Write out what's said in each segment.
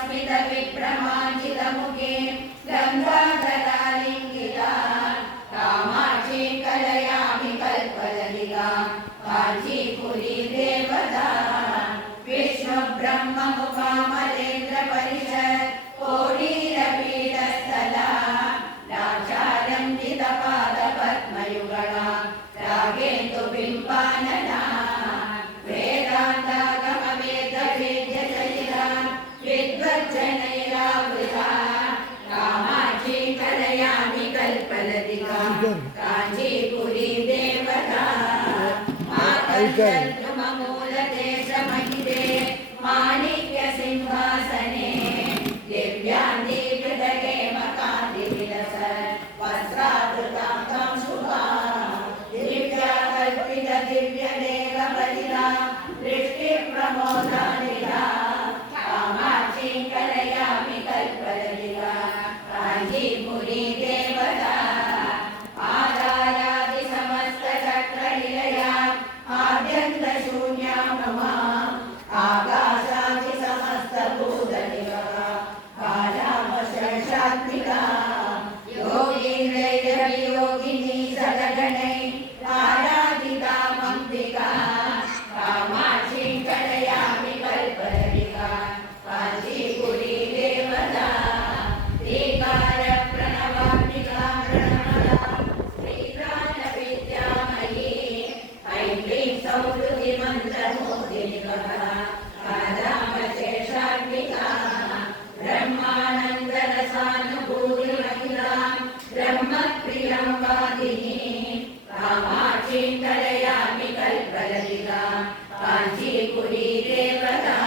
स्मितविभ्रमाजितमुखे गङ्गाधरालिङ्गिता कामाक्षी कलयामि कल्पललिता काञ्चीपुरी देवता विष्णुब्रह्ममुखामलेन्द्रपरिषत् कोटीरपीठस्थला दाक्षारञ्जितपादपद्मयुगला रागेन्दुबिम्बानना वेदान्तागमवेदवेद्यचलिता विद्वज्जनैरावृता कामाक्षी कलयामि कल्पलतिका काञ्चीपुरी देवता मातर्मूलदेशमहिते माणिक्यसिंहासने दिव्यान्दिकृतहेमकान्तिविलस वस्त्रावृतां शुभा दिव्यलेखबलिता दृष्टिप्रमोदानिता कामाक्षी कलयामि कल्पललिता काञ्चीपुरी देवता आधारादिसमस्तचक्रनिलया आद्यन्तशून्या ममा आकाशादिसमस्तभूतनिलया कालावशेषात्मिका योगीन्द्रैर्योगिनी सदगणै आराधिता मन्त्रिका कामाक्षी कलयामि कल्पललिता काञ्चीपुरी देवता श्रीकारप्रणवात्मिका प्रणमदा श्रीकालविद्यामयी ऐन्द्रीं सौहृदिमन्त्रमूर्तिनिवहा कालावशेषात्मिका ब्रह्मानन्दरसानुभूतिमहिलां ब्रह्मप्रियं वादिनी कामाक्षी कलयामि कल्पललिता काञ्चीपुरी देवता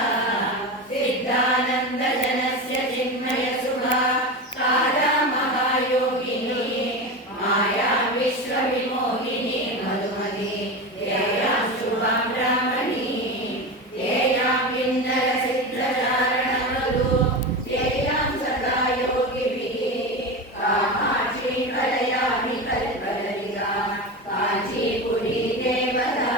सिद्धानन्दजनस्य चिन्मयसुधा काला महायोगिनी माया विश्वविमोहिनी मधुमती ध्येयां शुभां ब्राह्मणी ध्येयां किन्नरसिद्धचारणमधु ध्येयां सदा योगिभिः कामाक्षी कलयामि कल्पललिता काञ्चीपुरी देवता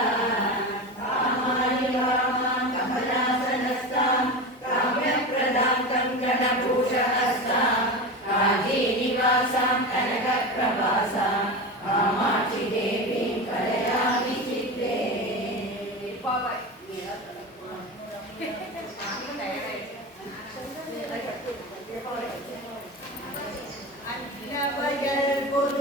कामानि वामां कमलासनस्तां काव्यप्रदां कङ्कणभूषहस्तां काञ्चीनिवासां कनकप्रभासां कामाक्षी देवीं कलयामि चित्ते अन्नवयल्